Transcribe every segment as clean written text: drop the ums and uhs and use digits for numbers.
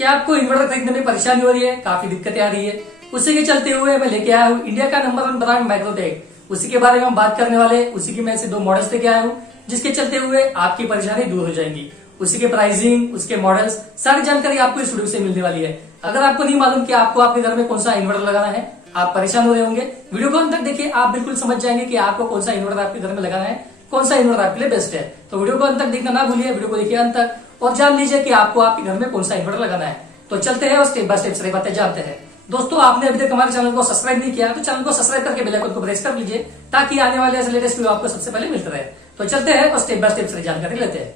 क्या आपको इन्वर्टर खरीदने में परेशानी हो रही है, काफी दिक्कतें आ रही है? उसी के चलते हुए मैं लेके आया हूँ इंडिया का नंबर 1 ब्रांड माइक्रोटेक। उसी के बारे में हम बात करने वाले, उसी की मैं से 2 मॉडल्स लेके आया हूँ जिसके चलते हुए आपकी परेशानी दूर हो जाएंगी। उसी के प्राइसिंग, उसके मॉडल्स, सारी जानकारी आपको इस वीडियो से मिलने वाली है। अगर आपको नहीं मालूम कि आपको आपके घर में कौन सा इन्वर्टर लगाना है, आप परेशान हो रहे होंगे, वीडियो को अंत तक देखिए, आप बिल्कुल समझ जाएंगे कि आपको कौन सा इन्वर्टर आपके घर में लगाना है, कौन सा इन्वर्टर आपके लिए बेस्ट है। तो वीडियो को अंत तक देखना ना भूलिए, वीडियो को देखिए अंत तक और जान लीजिए कि आपको आपके घर में कौन सा इन्वर्टर लगाना है। तो चलते हैं और स्टेप बाय स्टेप सारी बातें जानते हैं। दोस्तों, आपने अभी तक हमारे चैनल को सब्सक्राइब नहीं किया तो चैनल को सब्सक्राइब करके बेल आइकन को प्रेस कर लीजिए ताकि आने वाले ऐसे लेटेस्ट वीडियो आपको सबसे पहले मिलते रहे। तो चलते हैं और स्टेप बाय स्टेप सारी जानकारी लेते हैं।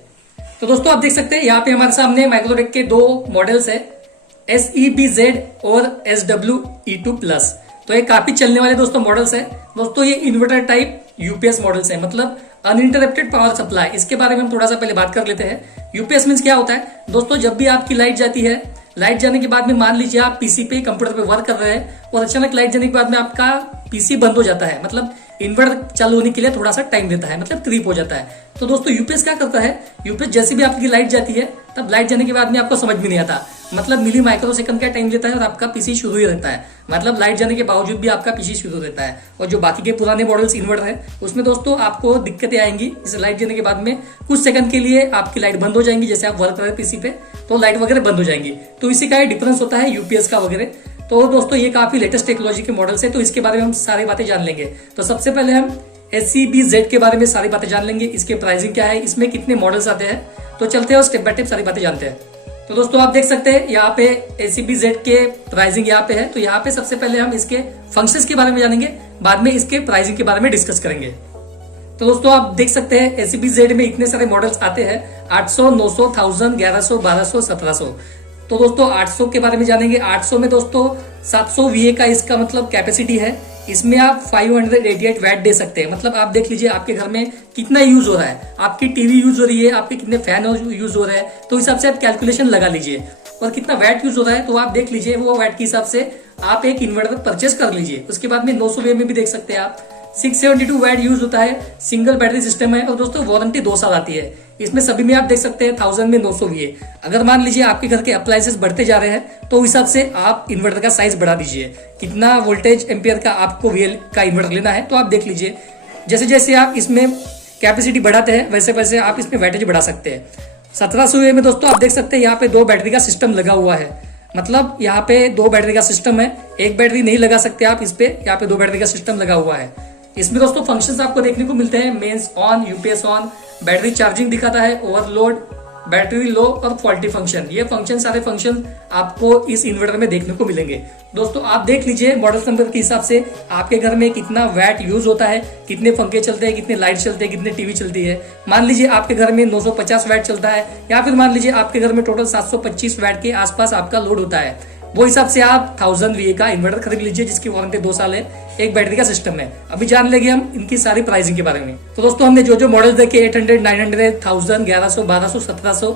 तो दोस्तों, आप देख सकते हैं यहाँ पे हमारे सामने माइक्रोटेक के 2 मॉडल्स है, SEBZ और SWE2+। तो ये काफी चलने वाले दोस्तों मॉडल्स है। दोस्तों, ये इन्वर्टर टाइप यूपीएस मॉडल्स है, मतलब अनइंटरप्टेड पावर सप्लाई। इसके बारे में हम थोड़ा सा पहले बात कर लेते हैं। यूपीएस मीन्स क्या होता है दोस्तों? जब भी आपकी लाइट जाती है, लाइट जाने के बाद में मान लीजिए आप पीसी पे, कंप्यूटर पे वर्क कर रहे हैं और अचानक लाइट जाने के बाद में आपका पीसी बंद हो जाता है, मतलब इन्वर्टर चालू होने के लिए थोड़ा सा टाइम देता है, मतलब ट्रिप हो जाता है। तो दोस्तों, यूपीएस क्या करता है? यूपीएस जैसे भी आपकी लाइट जाती है, तब लाइट जाने के बाद में आपको समझ भी नहीं आता, मतलब मिली माइक्रो सेकंड का टाइम लेता है और आपका पीसी शुरू ही रहता है, मतलब लाइट जाने के बावजूद भी आपका पीसी शुरू रहता है। और जो बाकी के पुराने मॉडल्स इन्वर्टर है, उसमें दोस्तों आपको दिक्कतें आएंगी। जैसे लाइट जाने के बाद में कुछ सेकंड के लिए आपकी लाइट बंद हो जाएंगी, जैसे आप वर्क कर रहे हैं पीसी पे तो लाइट वगैरह बंद हो जाएंगी। तो इसी का डिफरेंस होता है यूपीएस का वगैरह। तो दोस्तों, ये काफी लेटेस्ट टेक्नोलॉजी के मॉडल्स है, तो इसके बारे में हम सारी बातें जान लेंगे। तो सबसे पहले हम SEBZ के बारे में सारी बातें जान लेंगे। इसके प्राइसिंग क्या है, इसमें कितने मॉडल्स आते हैं। तो चलते हैं और स्टेप बाय स्टेप सारी बातें जानते हैं। तो दोस्तों, आप देख सकते हैं यहाँ पे SEBZ के प्राइसिंग यहाँ पे है। तो यहाँ पे सबसे पहले हम इसके फंक्शंस के बारे में जानेंगे, बाद में इसके प्राइसिंग के बारे में डिस्कस करेंगे। तो दोस्तों, आप देख सकते हैं SEBZ में इतने सारे मॉडल्स आते हैं, 800, 900, 1000, 1100, 1200, 1700। तो दोस्तों 800 के बारे में जानेंगे। 800 में दोस्तों 700 VA का इसका मतलब कैपेसिटी है। इसमें आप 588 वैट दे सकते हैं, मतलब आप देख लीजिए आपके घर में कितना यूज हो रहा है, आपकी टीवी यूज हो रही है, आपके कितने फैन यूज हो रहे हैं, तो इस हिसाब से आप कैलकुलेशन लगा लीजिए और कितना वैट यूज हो रहा है तो आप देख लीजिए, वो वैट के हिसाब से आप एक इन्वर्टर परचेस कर लीजिए। उसके बाद में 900 VA में भी देख सकते हैं आप, 672 वैट यूज होता है, सिंगल बैटरी सिस्टम है और दोस्तों वारंटी 2 साल आती है। इसमें सभी में आप देख सकते हैं 1000 में 900 VA। अगर मान लीजिए आपके घर के अप्लायंसेस बढ़ते जा रहे हैं तो उस हिसाब से आप इन्वर्टर का साइज बढ़ा दीजिए, कितना वोल्टेज एम्पियर का आपको VA का इन्वर्टर लेना है तो आप देख लीजिए। जैसे जैसे आप इसमें कैपेसिटी बढ़ाते हैं वैसे वैसे आप इसमें वैटेज बढ़ा सकते हैं। 1700 VA में दोस्तों आप देख सकते हैं यहाँ पे 2 बैटरी का सिस्टम लगा हुआ है, मतलब यहाँ पे 2 बैटरी का सिस्टम है, एक बैटरी नहीं लगा सकते आप इस पे, यहाँ पे 2 बैटरी का सिस्टम लगा हुआ है। इसमें दोस्तों फंक्शंस आपको देखने को मिलते हैं, mains on, UPS on, battery charging दिखाता है, ओवरलोड, बैटरी लो और फॉल्टी फंक्शन। ये फंक्शन, सारे फंक्शन आपको इस इन्वर्टर में देखने को मिलेंगे। दोस्तों, आप देख लीजिए मॉडल नंबर के हिसाब से आपके घर में कितना वैट यूज होता है, कितने पंखे चलते हैं, कितने लाइट चलते हैं, कितने टीवी चलती है। मान लीजिए आपके घर में 950 वैट चलता है, या फिर मान लीजिए आपके घर में टोटल 725 वैट के आसपास आपका लोड होता है, वो हिसाब से आप 1000 VA का इन्वर्टर खरीद लीजिए जिसकी वारंटी 2 साल है, एक बैटरी का सिस्टम है। अभी जान लेंगे हम इनकी सारी प्राइसिंग के बारे में। तो दोस्तों, हमने जो जो मॉडल देखे 800, 900, 1000, 1100, 1200, 1700,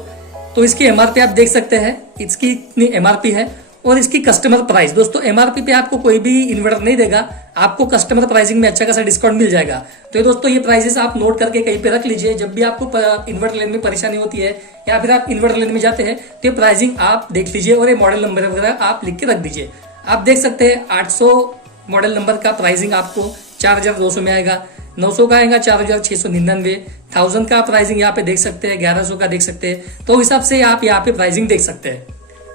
तो इसकी MRP आप देख सकते हैं, इसकी इतनी MRP है और इसकी कस्टमर प्राइस। दोस्तों, MRP पे आपको कोई भी इन्वर्टर नहीं देगा, आपको कस्टमर प्राइसिंग में अच्छा खासा डिस्काउंट मिल जाएगा। तो ये दोस्तों, ये प्राइसेस आप नोट करके कहीं पे रख लीजिए। जब भी आपको इन्वर्टर लेने में परेशानी होती है या फिर आप इन्वर्टर लेने में जाते हैं तो ये प्राइसिंग आप देख लीजिए और ये मॉडल नंबर वगैरह आप लिख के रख दीजिए। आप देख सकते हैं 800 मॉडल नंबर का प्राइसिंग आपको 4200 में आएगा, 900 का आएगा 4699, 1000 का प्राइसिंग यहाँ पे देख सकते हैं, 1100 का देख सकते हैं। तो हिसाब से आप यहाँ पे प्राइसिंग देख सकते हैं।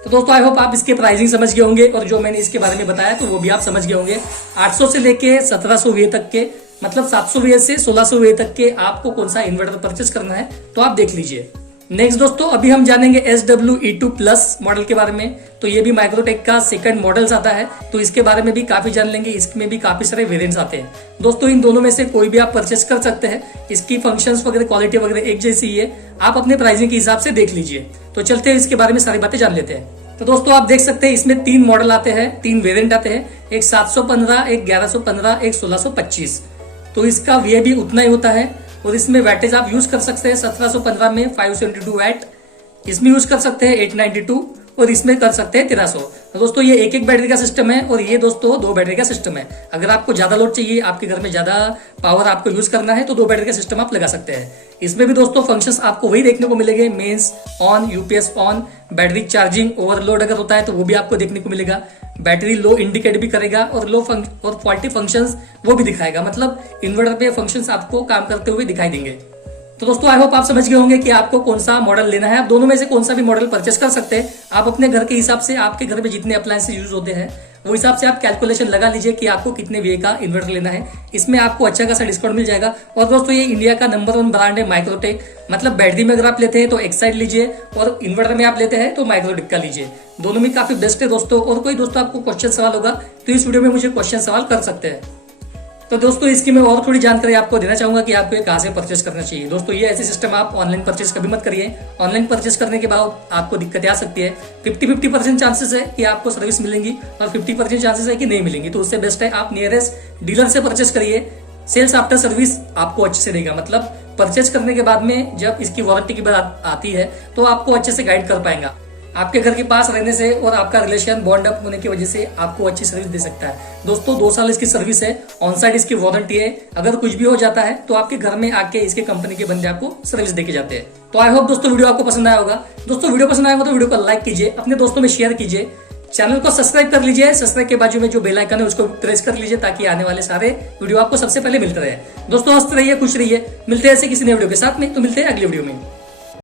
तो दोस्तों, आई होप आप इसके प्राइसिंग समझ गए होंगे और जो मैंने इसके बारे में बताया तो वो भी आप समझ गए होंगे। 800 से लेके 1700 VA तक के, मतलब 700 VA से 1600 VA तक के आपको कौन सा इन्वर्टर परचेस करना है तो आप देख लीजिए। नेक्स्ट दोस्तों, अभी हम जानेंगे SWE2+ मॉडल के बारे में। तो ये भी माइक्रोटेक का सेकंड मॉडल्स आता है, तो इसके बारे में भी काफी जान लेंगे। इसमें भी काफी सारे वेरिएंट्स आते हैं। दोस्तों, इन दोनों में से कोई भी आप परचेस कर सकते हैं। इसकी फंक्शंस वगैरह, क्वालिटी वगैरह एक जैसी ही है, आप अपने प्राइसिंग के हिसाब से देख लीजिए। तो चलते हैं इसके बारे में सारी बातें जान लेते हैं। तो दोस्तों, आप देख सकते हैं इसमें 3 मॉडल आते हैं, 3 वेरिएंट आते हैं, एक 715, एक 1115, एक 1625। तो इसका VA भी उतना ही होता है और इसमें वैटेज आप यूज कर सकते हैं 1715 में 572 वैट, इसमें यूज कर सकते हैं 892 और इसमें कर सकते हैं 1300। तो दोस्तों ये एक एक बैटरी का सिस्टम है और ये दोस्तों 2 बैटरी का सिस्टम है। अगर आपको ज्यादा लोड चाहिए, आपके घर में ज्यादा पावर आपको यूज करना है तो 2 बैटरी का सिस्टम आप लगा सकते हैं। इसमें भी दोस्तों फंक्शंस आपको वही देखने को मिलेंगे, mains on, UPS on, battery charging, overload अगर होता है तो वो भी आपको देखने को मिलेगा, बैटरी लो इंडिकेट भी करेगा और और फॉल्टी फंक्शंस वो भी दिखाएगा। मतलब इन्वर्टर पे फंक्शंस आपको काम करते हुए दिखाई देंगे। तो दोस्तों आई होप आप समझ गए होंगे कि आपको कौन सा मॉडल लेना है। आप दोनों में से कौन सा भी मॉडल परचेस कर सकते हैं। आप अपने घर के हिसाब से, आपके घर में जितने अप्लायंसेस यूज होते हैं वो हिसाब से आप कैलकुलेशन लगा लीजिए कि आपको कितने वीए का इन्वर्टर लेना है। इसमें आपको अच्छा खासा डिस्काउंट मिल जाएगा। और दोस्तों ये इंडिया का नंबर 1 ब्रांड है माइक्रोटेक। मतलब बैटरी में अगर आप लेते हैं तो एक्साइड लीजिए और इन्वर्टर में आप लेते हैं तो माइक्रोटेक का लीजिए। दोनों में काफी बेस्ट है दोस्तों। और कोई दोस्तों आपको क्वेश्चन सवाल होगा तो इस वीडियो में मुझे क्वेश्चन सवाल कर सकते हैं। तो दोस्तों इसकी मैं और थोड़ी जानकारी आपको देना चाहूंगा कि आपको ये कहां से परचेस करना चाहिए। दोस्तों ये ऐसे सिस्टम आप ऑनलाइन परचेस कभी मत करिए। ऑनलाइन परचेस करने के बाद आपको दिक्कतें आ सकती है। 50-50% चांसेस है कि आपको सर्विस मिलेंगी और 50% चांसेस है कि नहीं मिलेंगी। तो उससे बेस्ट है आप नियरेस्ट डीलर से परचेस करिए। सेल्स आफ्टर सर्विस आपको अच्छे से देगा। मतलब परचेस करने के बाद में जब इसकी वारंटी की बात आती है तो आपको अच्छे से गाइड कर पाएगा। आपके घर के पास रहने से और आपका रिलेशन बॉन्ड अप होने की वजह से आपको अच्छी सर्विस दे सकता है। दोस्तों 2 साल इसकी सर्विस है, ऑन साइड इसकी वारंटी है। अगर कुछ भी हो जाता है तो आपके घर में आके इसके कंपनी के बंदे आपको सर्विस देके जाते हैं। तो आई होप दोस्तों वीडियो आपको पसंद आया होगा। दोस्तों वीडियो पसंद आया हो तो वीडियो को लाइक कीजिए, अपने दोस्तों में शेयर कीजिए, चैनल को सब्सक्राइब कर लीजिए। सब्सक्राइब के बाजू में जो बेल आइकन है उसको प्रेस कर लीजिए ताकि आने वाले सारे वीडियो आपको सबसे पहले मिलते रहे। दोस्तों हंसते रहिए, खुश रहिए। मिलते हैं ऐसे किसी नए वीडियो के साथ में। तो मिलते हैं अगले वीडियो में।